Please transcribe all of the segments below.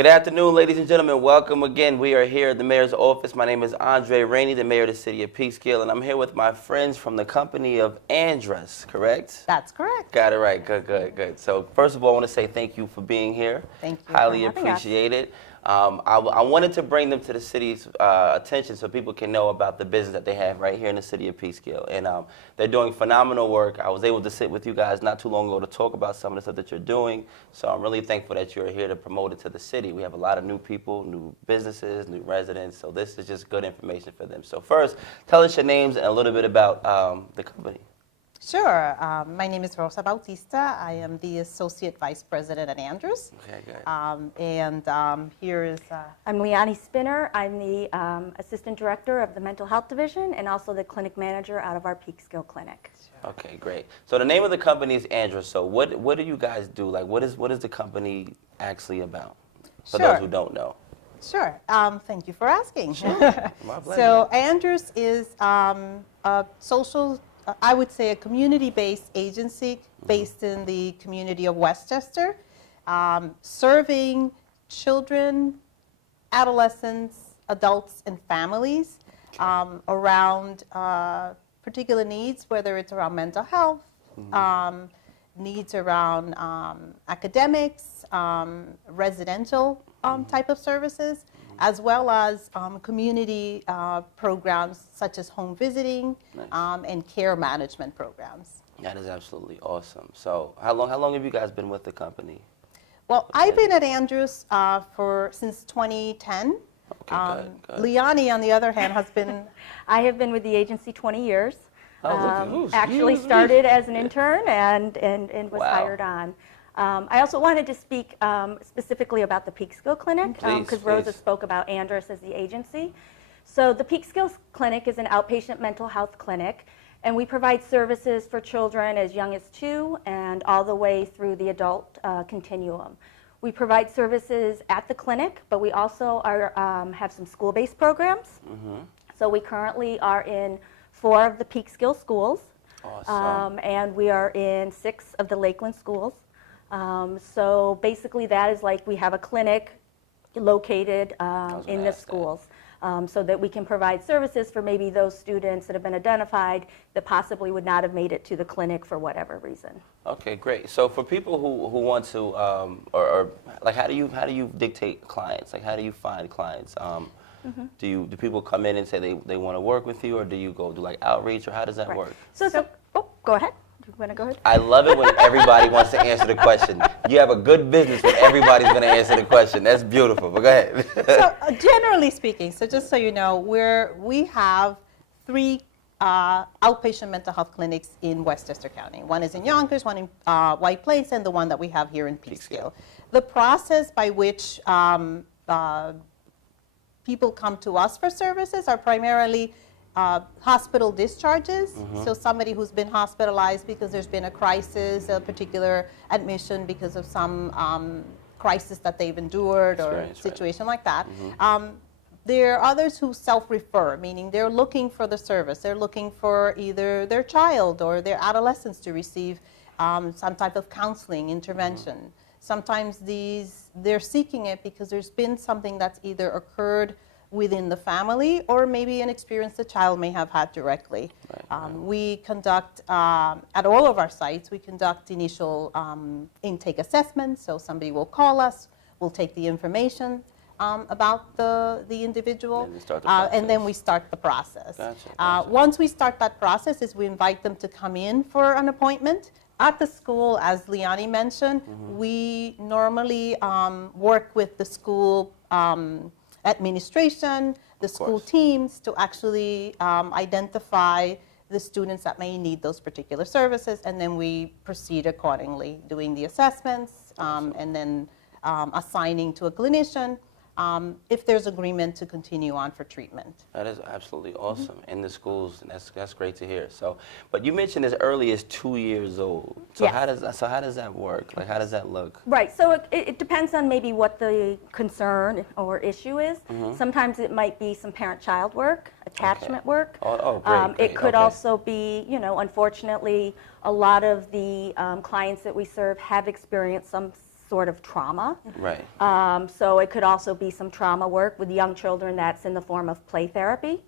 Good afternoon, ladies and gentlemen. Welcome again. We are here at the mayor's office. My name is Rainey, the mayor of the city of Peekskill, and I'm here with my friends from the company of Andrus, correct? That's correct. Got it right. Good. So first of all, I want to say thank you for being here. Thank you. Highly for having us. appreciate it. I wanted to bring them to the city's attention so people can know about the business that they have right here in the city of Peekskill. And they're doing phenomenal work. I was able to sit with you guys not too long ago to talk about some of the stuff that you're doing. So I'm really thankful that you're here to promote it to the city. We have a lot of new people, new businesses, new residents. So this is just good information for them. So first, tell us your names and a little bit about the company. Sure. My name is Rosa Bautista. I am the Associate Vice President at Andrus. Okay, good. Here is... I'm Leonie Spinner. I'm the Assistant Director of the Mental Health Division and also the Clinic Manager out of our Peekskill Clinic. Okay, great. So the name of the company is Andrus. So what do you guys do? Like, what is the company actually about? For Sure. those who don't know. Sure. Thank you for asking. Sure. My pleasure. So Andrus is a social... I would say a community-based agency based in the community of Westchester, serving children, adolescents, adults, and families around particular needs, whether it's around mental health, needs around academics, residential type of services, as well as community programs such as home visiting and care management programs. That is absolutely awesome. So how long have you guys been with the company? Well, I've been at Andrus since 2010. Okay, good. Leonie, on the other hand, has been... I have been with the agency 20 years. Oh, look at you. Actually started as an intern and was Wow. hired on. I also wanted to speak specifically about the Peekskill Clinic because Rosa spoke about Andrus as the agency. So the Peekskill Clinic is an outpatient mental health clinic, and we provide services for children as young as 2 and all the way through the adult continuum. We provide services at the clinic, but we also have some school-based programs. So we currently are in 4 of the Peekskill schools, Awesome. and we are in 6 of the Lakeland schools. So basically that is like we have a clinic located in the schools so that we can provide services for maybe those students that have been identified that possibly would not have made it to the clinic for whatever reason. Okay, great. So for people who want to, or like, how do you dictate clients? Like, how do you find clients? Do people come in and say they want to work with you, or do you go do like outreach, or how does that work? So go ahead. Do you want to go ahead? I love it when everybody wants to answer the question. You have a good business when everybody's going to answer the question. That's beautiful. But go ahead. So generally speaking, so just so you know, we have 3 outpatient mental health clinics in Westchester County. One is in Yonkers, one in White Plains, and the one that we have here in Peekskill. The process by which people come to us for services are primarily hospital discharges. So somebody who's been hospitalized because there's been a crisis, a particular admission because of some crisis that they've endured or a situation like that. There are others who self-refer, meaning they're looking for the service. They're looking for either their child or their adolescents to receive some type of counseling intervention. Sometimes they're seeking it because there's been something that's either occurred within the family or maybe an experience the child may have had directly. We conduct, at all of our sites, we conduct initial intake assessments. So somebody will call us, we'll take the information about the individual, and then we start the process. Gotcha. Once we start that process is we invite them to come in for an appointment. At the school, as Leonie mentioned, we normally work with the school administration, the school teams to actually identify the students that may need those particular services, and then we proceed accordingly, doing the assessments and then assigning to a clinician if there's agreement to continue on for treatment. That is absolutely awesome. In the schools, and that's great to hear. So, but you mentioned as early as 2 years old. So Yes. how does that work? Like, how does that look? Right, so it depends on maybe what the concern or issue is. Sometimes it might be some parent-child work, attachment work. Great. It could also be, unfortunately, a lot of the clients that we serve have experienced some sort of trauma. Right. So it could also be some trauma work with young children that's in the form of play therapy.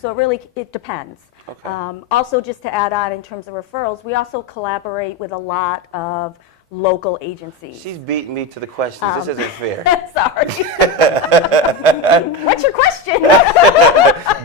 So it depends. Okay. Also, just to add on in terms of referrals, we also collaborate with a lot of local agencies. She's beating me to the questions. This isn't fair. Sorry. What's your question?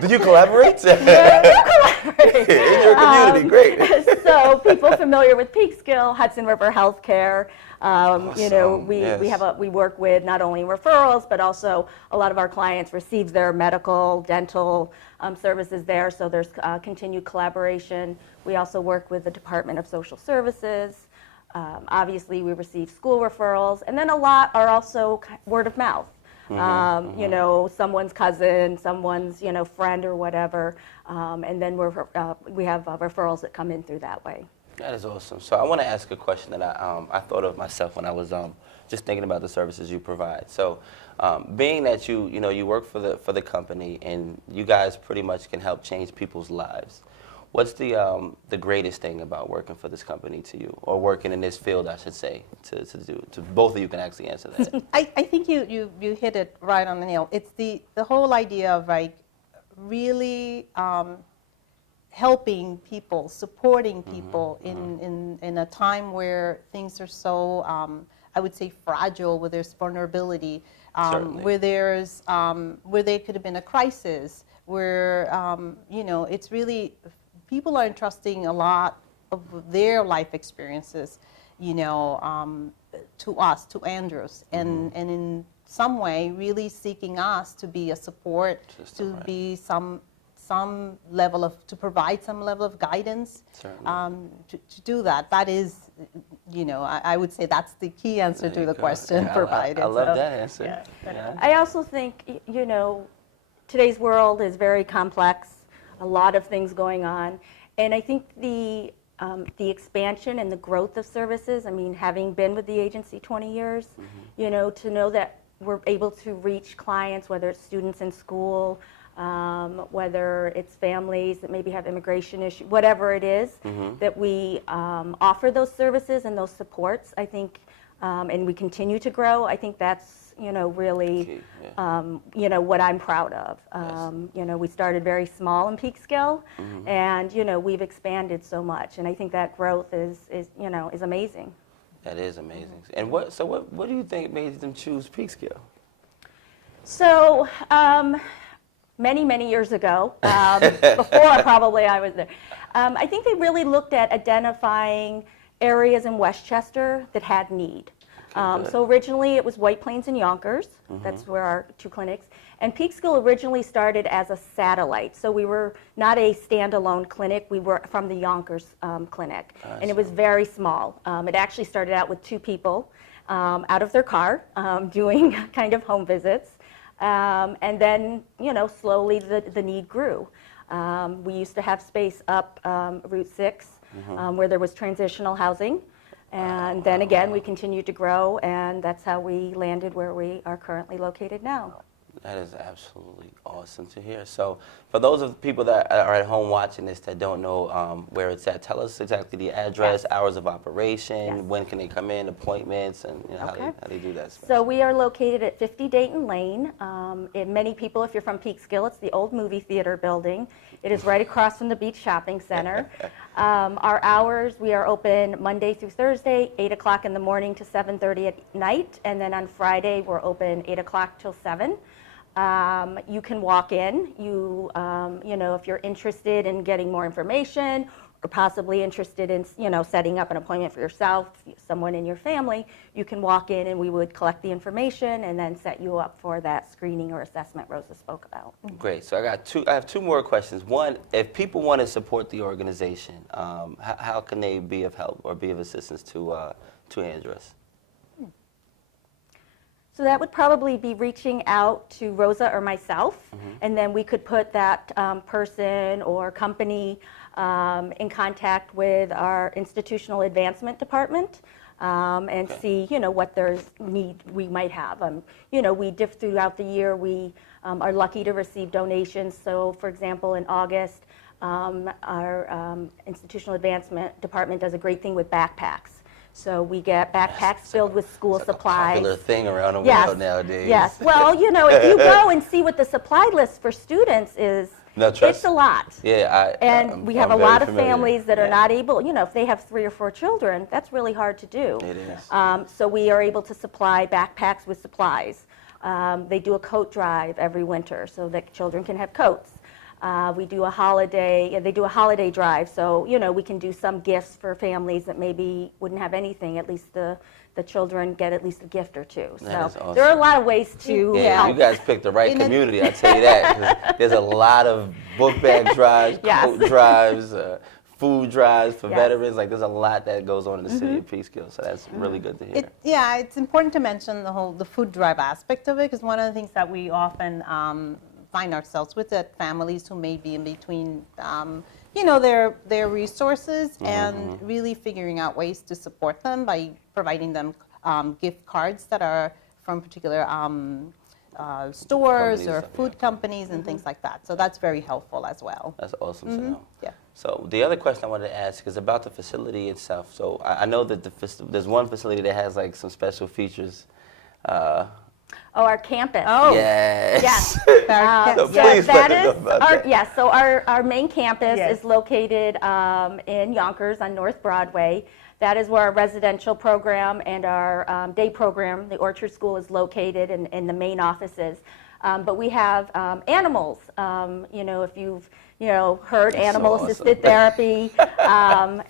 Do you collaborate? Collaborate. In your community, great. So people familiar with Peekskill, Hudson River Healthcare, you know, Awesome. we work with not only referrals, but also a lot of our clients receive their medical, dental services there, so there's continued collaboration. We also work with the Department of Social Services. Obviously, we receive school referrals, and then a lot are also word of mouth. You know, someone's cousin, someone's, you know, friend or whatever, and then we have referrals that come in through that way. That is awesome. So I want to ask a question that I thought of myself when I was just thinking about the services you provide. So being that you work for the company and you guys pretty much can help change people's lives, what's the greatest thing about working for this company to you, or working in this field, I should say, to both of you can actually answer that? I think you hit it right on the nail. It's the whole idea of like really helping people, supporting people in a time where things are so, I would say, fragile, where there's vulnerability, where there's where there could have been a crisis, where you know, it's really, people are entrusting a lot of their life experiences, you know, to us, to Andrus, and in some way really seeking us to be a support, to be some level of, to provide some level of guidance, to do that. That is, you know, I would say that's the key answer to the question provided. I love that answer. Yeah. I also think, you know, today's world is very complex, a lot of things going on, and I think the expansion and the growth of services, I mean, having been with the agency 20 years, you know, to know that we're able to reach clients, whether it's students in school, whether it's families that maybe have immigration issues, whatever it is, that we offer those services and those supports, I think, and we continue to grow. I think that's, you know, really, you know, what I'm proud of. You know, we started very small in Peekskill, and, you know, we've expanded so much, and I think that growth is you know, is amazing. That is amazing. And what do you think made them choose Peekskill? So, many years ago, before probably I was there, I think they really looked at identifying areas in Westchester that had need. So originally it was White Plains and Yonkers. That's where our two clinics. And Peekskill originally started as a satellite. So we were not a standalone clinic. We were from the Yonkers clinic. And it was very small. It actually started out with 2 people out of their car doing kind of home visits. And then, you know, slowly the need grew. We used to have space up Route 6 where there was transitional housing. And then again, we continued to grow, and that's how we landed where we are currently located now. That is absolutely awesome to hear. So for those of the people that are at home watching this that don't know where it's at, tell us exactly the address, hours of operation, when can they come in, appointments, and you know, how they do that. So we are located at 50 Dayton Lane. Many people, if you're from Peekskill, it's the old movie theater building. It is right across from the Beach Shopping Center. Our hours, we are open Monday through Thursday, 8 o'clock in the morning to 7:30 at night, and then on Friday we're open 8 o'clock till 7. You can walk in. You know, if you're interested in getting more information, or possibly interested in, you know, setting up an appointment for yourself, someone in your family, you can walk in and we would collect the information and then set you up for that screening or assessment Rosa spoke about. Great. So I have 2 more questions. One, if people want to support the organization, how can they be of help or be of assistance to Andrus? So that would probably be reaching out to Rosa or myself, and then we could put that person or company in contact with our institutional advancement department and see, you know, what there's need we might have. You know, we throughout the year. We are lucky to receive donations. So, for example, in August, our institutional advancement department does a great thing with backpacks. So we get backpacks filled with school supplies. Popular thing around the world nowadays. Yes. Well, you know, if you go and see what the supply list for students is, it's a lot. Yeah, we have a lot of families that are not able, you know, if they have 3 or 4 children, that's really hard to do. It is. So we are able to supply backpacks with supplies. They do a coat drive every winter so that children can have coats. They do a holiday drive, so, you know, we can do some gifts for families that maybe wouldn't have anything. At least the children get at least a gift or two. So awesome. there are a lot of ways to help. You guys picked the right community, I tell you that. 'Cause there's a lot of book bag drives, coat drives, food drives for veterans. Like, there's a lot that goes on in the city of Peekskill, so that's really good to hear. It's important to mention the food drive aspect of it, because one of the things that we often find ourselves with at families who may be in between, you know, their resources and really figuring out ways to support them by providing them gift cards that are from particular stores or food companies and things like that. So that's very helpful as well. That's awesome to know. Yeah. So the other question I wanted to ask is about the facility itself. So I know that there's one facility that has like some special features. Our campus. Oh, yes. So please let us know about that. Yes, so our main campus is located in Yonkers on North Broadway. That is where our residential program and our day program, the Orchard School, is located in the main offices. But we have animals. You know, if you've heard animal-assisted therapy,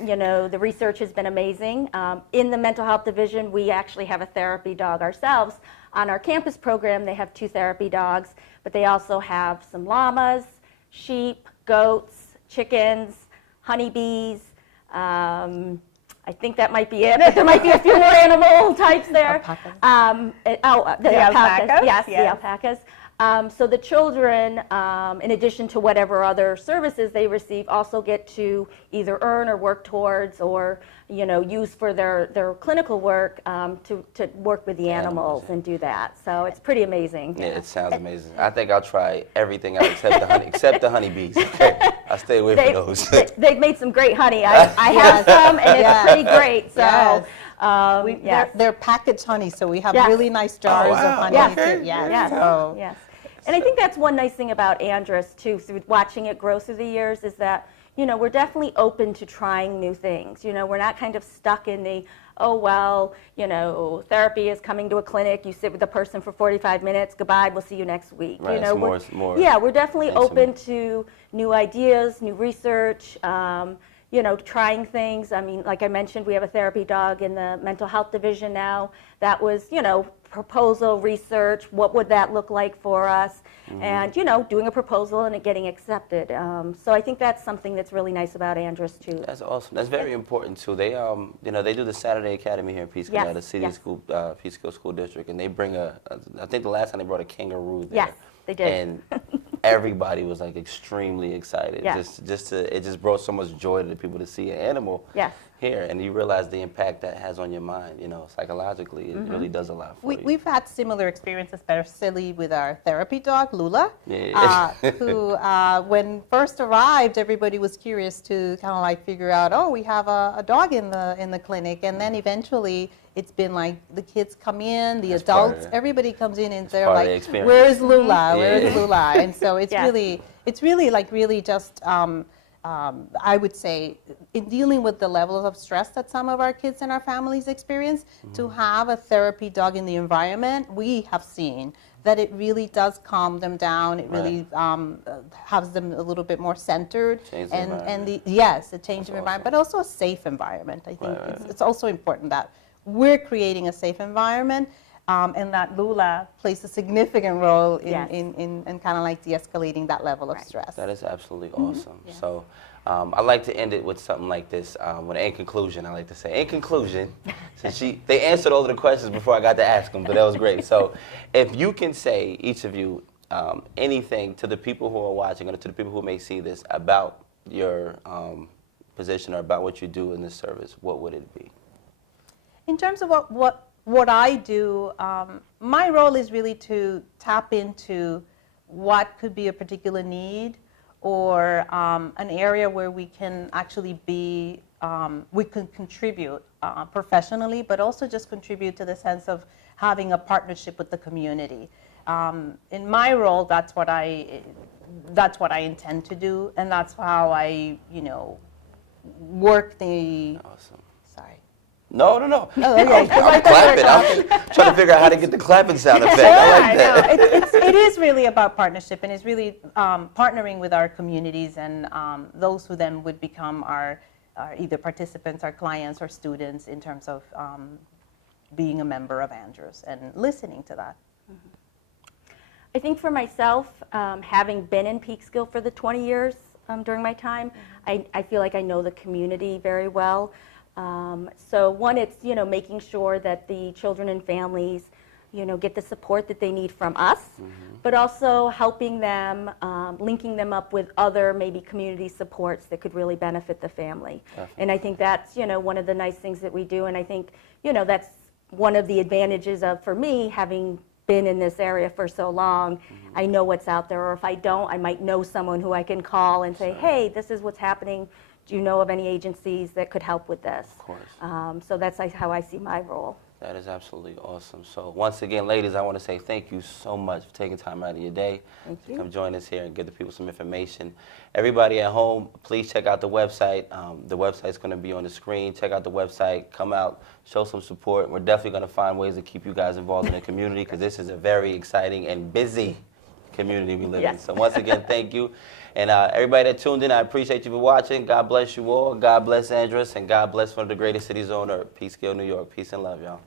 you know, the research has been amazing. In the mental health division, we actually have a therapy dog ourselves. On our campus program, they have 2 therapy dogs, but they also have some llamas, sheep, goats, chickens, honeybees. I think that might be it. There might be a few more animal types there. Alpacas. The alpacas? Yes, the alpacas. So the children, in addition to whatever other services they receive, also get to either earn or work towards, or, you know, use for their clinical work to work with the animals and do that. So it's pretty amazing. Yeah, it sounds amazing. I think I'll try everything else except the honeybees. Okay? I'll stay away from those. They've made some great honey. I have some, and it's pretty great. So. They're packaged honey, so we have really nice jars of honey. Yes. And I think that's one nice thing about Andrus, too, through watching it grow through the years, is that, you know, we're definitely open to trying new things. You know, we're not kind of stuck in the, oh, well, you know, therapy is coming to a clinic, you sit with the person for 45 minutes, goodbye, we'll see you next week. Right, you know, we're definitely open to new ideas, new research, you know, trying things. I mean, like I mentioned, we have a therapy dog in the mental health division now. That was, you know, proposal, research, what would that look like for us? And, you know, doing a proposal and it getting accepted. So I think that's something that's really nice about Andrus, too. That's awesome. That's very important, too. They, you know, they do the Saturday Academy here in Peekskill, at the city school, Peekskill School District, and they bring I think the last time they brought a kangaroo there. Yes, they did. And everybody was like extremely excited. It just brought so much joy to the people to see an animal here, and you realize the impact that has on your mind. You know, psychologically, it really does a lot for you. We've had similar experiences, especially with our therapy dog Lula, who when first arrived, everybody was curious to kind of like figure out, oh, we have a dog in the clinic, and then eventually it's been like the kids come in, the adults, everybody comes in, and they're like, "Where's Lula? Where's Lula?" And so it's really just. I would say, in dealing with the levels of stress that some of our kids and our families experience, to have a therapy dog in the environment, we have seen that it really does calm them down. It really has them a little bit more centered, a change of environment, but also a safe environment. I think it's also important that we're creating a safe environment. And that Lula plays a significant role in kind of like de-escalating that level of stress. That is absolutely awesome. So I like to end it with something like this. In conclusion, I like to say, in conclusion, since they answered all of the questions before I got to ask them, but that was great. So if you can say, each of you, anything to the people who are watching or to the people who may see this about your position or about what you do in this service, what would it be? In terms of what I do, my role is really to tap into what could be a particular need or an area where we can actually be we can contribute professionally, but also just contribute to the sense of having a partnership with the community. In my role, that's what I intend to do, and that's how I, work the. Awesome. Sorry. No. Oh, okay. I'm clapping. I'm trying to figure out how to get the clapping sound effect. I like that. It is really about partnership, and it's really partnering with our communities and those who then would become our either participants, our clients, or students in terms of being a member of Andrus and listening to that. I think for myself, having been in Peekskill for the 20 years during my time, I feel like I know the community very well. So one, it's making sure that the children and families get the support that they need from us, but also helping them, linking them up with other maybe community supports that could really benefit the family. Definitely. And I think that's one of the nice things that we do, and I think that's one of the advantages of, for me, having been in this area for so long. I know what's out there, or if I don't, I might know someone who I can call and say, hey, this is what's happening. Do you know of any agencies that could help with this? Of course. So that's how I see my role. That is absolutely awesome. So once again, ladies, I want to say thank you so much for taking time out of your day to come join us here and give the people some information. Everybody at home, please check out the website. The website's going to be on the screen. Check out the website. Come out, show some support. We're definitely going to find ways to keep you guys involved in the community, because this is a very exciting and busy community we live in. So once again, thank you. And everybody that tuned in, I appreciate you for watching. God bless you all. God bless Andrus, and God bless one of the greatest cities on earth, Peekskill, New York. Peace and love, y'all.